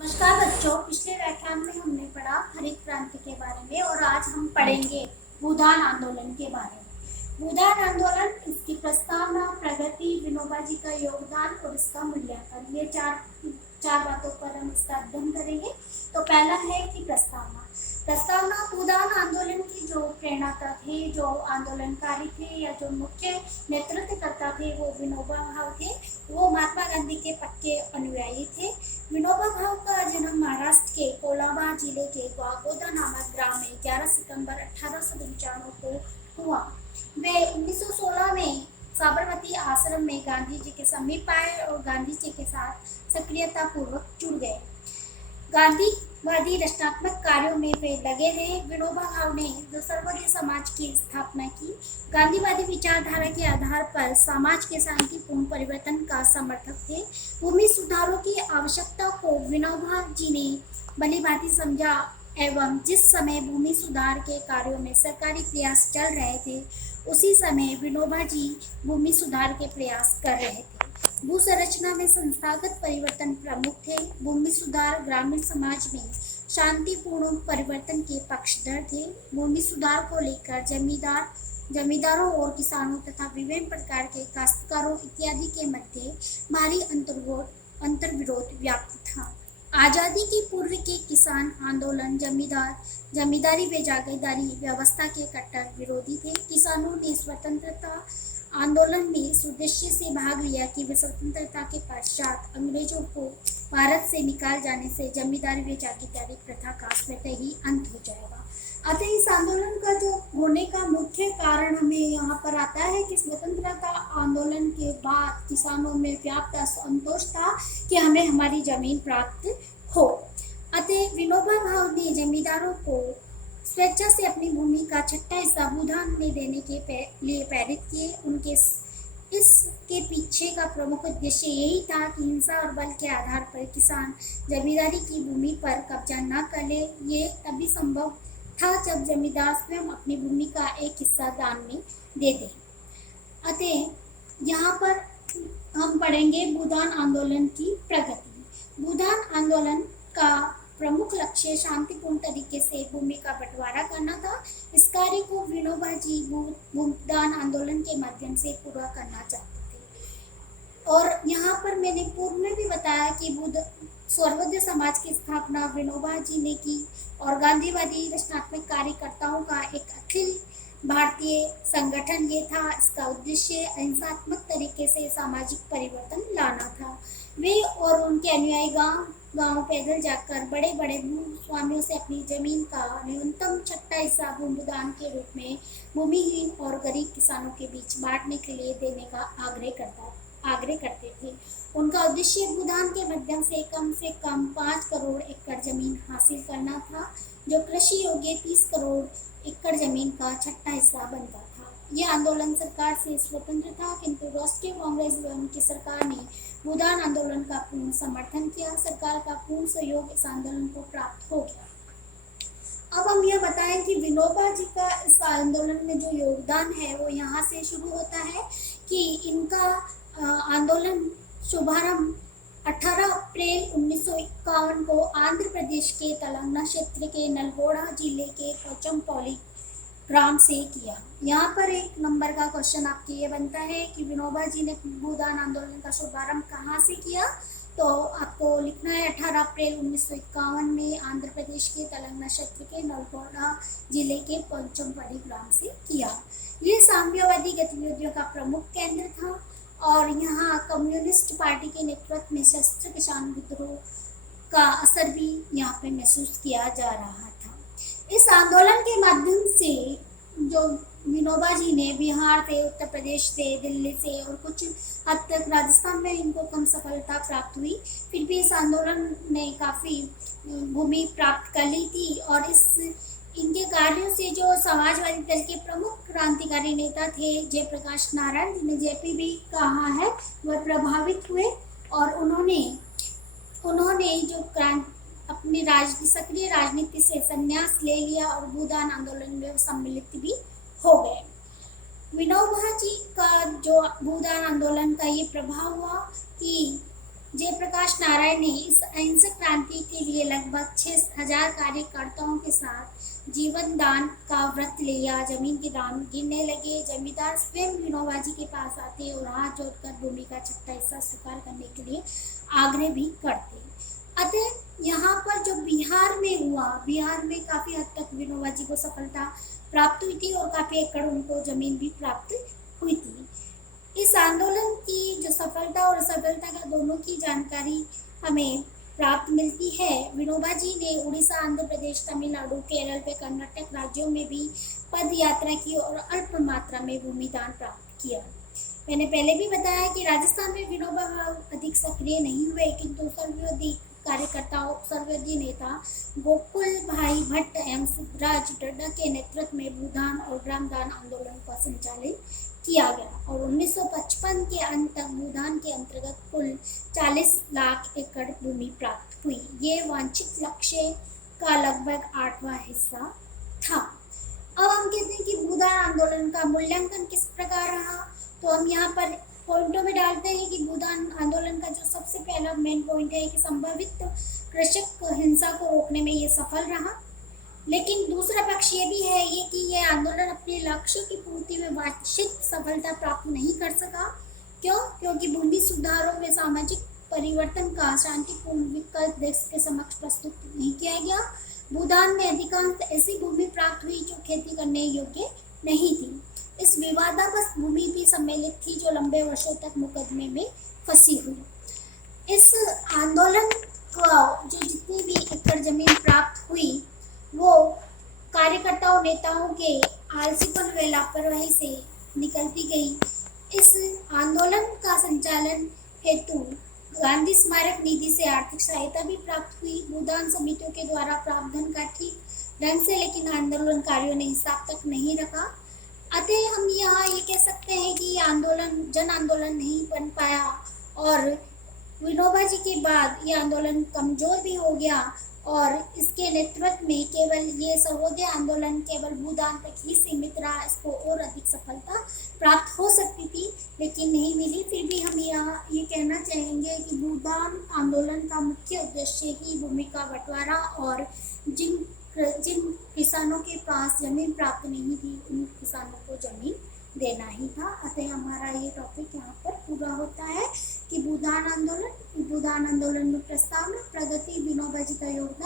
नमस्कार बच्चों, पिछले व्याख्यान में हमने पढ़ा हरित क्रांति के बारे में और आज हम पढ़ेंगे भूदान आंदोलन के बारे में। भूदान आंदोलन, इसकी प्रस्तावना, प्रगति, विनोबा जी का योगदान और इसका मूल्यांकन, ये चार बातों पर हम इसका अध्ययन करेंगे। तो पहला है कि प्रस्तावना। भूदान आंदोलन की जो प्रेरणाता थे, जो आंदोलनकारी थे या जो मुख्य नेतृत्वकर्ता थे, वो विनोबा भावे थे। वो महात्मा गांधी के पक्के अनुयायी थे। विनोबा भावे का जन्म महाराष्ट्र के कोलाबा जिले के वागोदा नामक ग्राम में 11 सितंबर 1895 को हुआ। वे 1916 में साबरमती आश्रम में गांधी जी के समीप आए और गांधी जी के साथ सक्रियता पूर्वक जुड़ गए। गांधीवादी रचनात्मक कार्यों में वे लगे रहे। विनोबा भावे ने जो सर्वोदय समाज की स्थापना की, गांधीवादी विचारधारा के आधार पर समाज के शांतिपूर्ण परिवर्तन का समर्थक थे। भूमि सुधारों की आवश्यकता को विनोबा जी ने भलीभांति समझा एवं जिस समय भूमि सुधार के कार्यों में सरकारी प्रयास चल रहे थे, उसी समय विनोबा जी भूमि सुधार के प्रयास कर रहे थे। भू संरचना में संस्थागत परिवर्तन प्रमुख थे। भूमि सुधार ग्रामीण समाज में शांतिपूर्ण परिवर्तन के पक्षधर थे। भूमि सुधार को लेकर जमींदारों और किसानों तथा विभिन्न प्रकार के काश्तकारों इत्यादि के मध्य भारी अंतर्विरोध व्याप्त था। आजादी की पूर्व के किसान आंदोलन जमींदारी व जागीरदारी व्यवस्था के कट्टर विरोधी थे। किसानों ने स्वतंत्रता आंदोलन में इस उद्देश्य से भाग लिया कि वे स्वतंत्रता के पश्चात अंग्रेजों को भारत से निकाल जाने से जमींदारी व जागीरदारी प्रथा का स्वतः ही अंत हो जाएगा। अतः इस आंदोलन का जो होने का मुख्य कारण हमें यहाँ पर आता है कि स्वतंत्रता आंदोलन के बाद किसानों में व्याप्त असंतोष था कि हमें हमारी जमीन प्राप्त हो। अतः विनोबा भावे ने जमींदारों को स्वेच्छा से अपनी भूमि का छठा हिस्सा भूदान में देने के लिए प्रेरित किए। उनके इसके पीछे का प्रमुख उद्देश्य यही था कि हिंसा और बल के आधार पर किसान जमींदारी की भूमि पर कब्जा न कर ले। ये तभी संभव था जब जमींदार स्वयं अपनी भूमि का एक हिस्सा दान में दे दे। अतः यहाँ पर हम पढ़ेंगे भूदान आंदोलन की प्रगति। भूदान आंदोलन का प्रमुख लक्ष्य शांतिपूर्ण तरीके से भूमि का बंटवारा करना था। इस कार्य को विनोबा जी भूदान आंदोलन के माध्यम से पूरा करना चाहते थे। और यहाँ पर मैंने पूर्व में भी बताया कि सर्वोदय समाज की स्थापना विनोबा जी ने की और गांधीवादी रचनात्मक कार्यकर्ताओं का एक अखिल भारतीय संगठन ये था। इसका उद्देश्य अहिंसात्मक तरीके से सामाजिक परिवर्तन लाना था। वे और उनके अनुयायी गांव पैदल जाकर बड़े बड़े भूस्वामियों से अपनी जमीन का न्यूनतम छठा हिस्सा भूदान के रूप में भूमिहीन और गरीब किसानों के बीच बांटने के लिए देने का आग्रह करते थे। उनका उद्देश्य भूदान के माध्यम से कम 5 करोड़ एकड़ जमीन हासिल करना था, जो कृषि योग्य 30 करोड़ एकड़ जमीन का छठा हिस्सा बनता था। यह आंदोलन सरकार से स्वतंत्र था, किंतु राष्ट्रीय कांग्रेस व उनकी सरकार ने भूदान आंदोलन का पूर्ण समर्थन किया। सरकार का पूर्ण सहयोग इस आंदोलन को प्राप्त हो गया। अब हम यह बताएं कि विनोबा जी का इस आंदोलन में जो योगदान है वो यहाँ से शुरू होता है कि इनका आंदोलन शुभारंभ 18 अप्रैल 1951 को आंध्र प्रदेश के तेलंगाना क्षेत्र के नलगोंडा जिले के पोचमपल्ली ग्राम से किया। यहाँ पर एक नंबर का क्वेश्चन आपके ये बनता है कि विनोबा जी ने भूदान आंदोलन का शुभारंभ कहाँ से किया। तो आपको लिखना है 18 अप्रैल 1951 में आंध्र प्रदेश के तेलंगाना क्षेत्र के नलगोंडा जिले के पोचमपल्ली ग्राम से किया। ये साम्यवादी गतिविधियों का प्रमुख केंद्र था और यहाँ कम्युनिस्ट पार्टी के नेतृत्व में सशस्त्र किसान विद्रोह का असर भी यहाँ पे महसूस किया जा रहा था। इस आंदोलन के माध्यम से जो विनोबा जी ने बिहार से, उत्तर प्रदेश से, दिल्ली से और कुछ हद तक राजस्थान में इनको कम सफलता प्राप्त हुई, फिर भी इस आंदोलन ने काफ़ी भूमि प्राप्त कर ली थी। और इनके कार्यों से जो समाजवादी दल के प्रमुख क्रांतिकारी नेता थे जयप्रकाश नारायण, जिन्हें जेपी भी कहा है, वह प्रभावित हुए और उन्होंने जो अपनी सक्रिय राजनीति से संन्यास ले लिया और भूदान आंदोलन में सम्मिलित भी हो गए। विनोबा जी का जो भूदान आंदोलन का ये प्रभाव हुआ कि जयप्रकाश नारायण ने इस अहिंसक क्रांति के लिए लगभग 6,000 कार्यकर्ताओं के साथ जीवन दान का व्रत लिया। जमीन के दाम गिनने लगे। जमींदार स्वयं विनोबा जी के पास आते और हाथ जोड़कर भूमि का छठा हिस्सा स्वीकार करने के लिए आग्रह भी करते। अतः यहाँ पर जो बिहार में हुआ, बिहार में काफी हद तक विनोबा जी को सफलता प्राप्त हुई थी और काफी एकड़ उनको जमीन भी प्राप्त हुई थी। इस आंदोलन की जो सफलता और असफलता का दोनों की जानकारी हमें प्राप्त मिलती है। विनोबा जी ने उड़ीसा, आंध्र प्रदेश, तमिलनाडु, केरल व कर्नाटक राज्यों में भी पद यात्रा की और अल्प मात्रा में भूमि दान प्राप्त किया। मैंने पहले भी बताया कि राजस्थान में विनोबा अधिक सक्रिय नहीं हुए, किंतु सर्वाधिक कार्यकर्ताओं, सर्वोदय नेता गोकुल भाई भट्ट एवं सिद्धराज डड्डा के नेतृत्व में भूदान और ग्रामदान आंदोलन का संचालित किया गया और 1955 के अंत तक भूदान के अंतर्गत कुल 40 लाख एकड़ भूमि प्राप्त हुई। ये वांछित लक्ष्य का लगभग 8वां हिस्सा था। अब हम कहते हैं कि भूदान आंदोलन का मूल्यांकन किस प्रकार रहा, तो हम यहाँ पर पॉइंटों में डालते हैं कि भूदान आंदोलन का जो सबसे पहला मेन पॉइंट है कि संभावित कृषक हिंसा को रोकने में ये सफल रहा। लेकिन दूसरा पक्ष ये भी है ये कि ये आंदोलन अपने लक्ष्य की पूर्ति में वांछित सफलता प्राप्त नहीं कर सका। क्यों? क्योंकि भूमि सुधारों में सामाजिक परिवर्तन का शांतिपूर्ण विकल्प देश के समक्ष प्रस्तुत नहीं किया गया। भूदान में अधिकांश ऐसी भूमि प्राप्त हुई जो खेती करने योग्य नहीं थी। इस विवादास्पद भूमि भी सम्मिलित थी जो लंबे वर्षों तक मुकदमे में फंसी हुई। इस आंदोलन को जो जितनी भी एकड़ जमीन प्राप्त हुई वो कार्यकर्ताओं, नेताओं के आलसीपन व लापरवाही से निकलती गई। इस आंदोलन का संचालन हेतु गांधी स्मारक निधि से आर्थिक सहायता भी प्राप्त हुई। भूदान समितियों के द्वारा प्राप्त धन का ठीक ढंग से लेकिन आंदोलनकारियों ने हिसाब तक नहीं रखा। अतः हम यहाँ ये कह सकते हैं कि ये आंदोलन जन आंदोलन नहीं बन पाया और विनोबा जी के बाद ये आंदोलन कमजोर भी हो गया और इसके नेतृत्व में केवल ये सर्वोदय आंदोलन केवल भूदान तक ही सीमित रहा। इसको और अधिक सफलता प्राप्त हो सकती थी लेकिन नहीं मिली। फिर भी हम यहाँ ये कहना चाहेंगे कि भूदान आंदोलन का मुख्य उद्देश्य ही भूमि का बंटवारा और जिन किसानों के पास जमीन प्राप्त नहीं थी उन किसानों को जमीन देना ही था। अतः हमारा ये टॉपिक यहाँ पर पूरा होता है कि भूदान आंदोलन में प्रस्तावना, प्रगति, विनोबा जी का योगदान।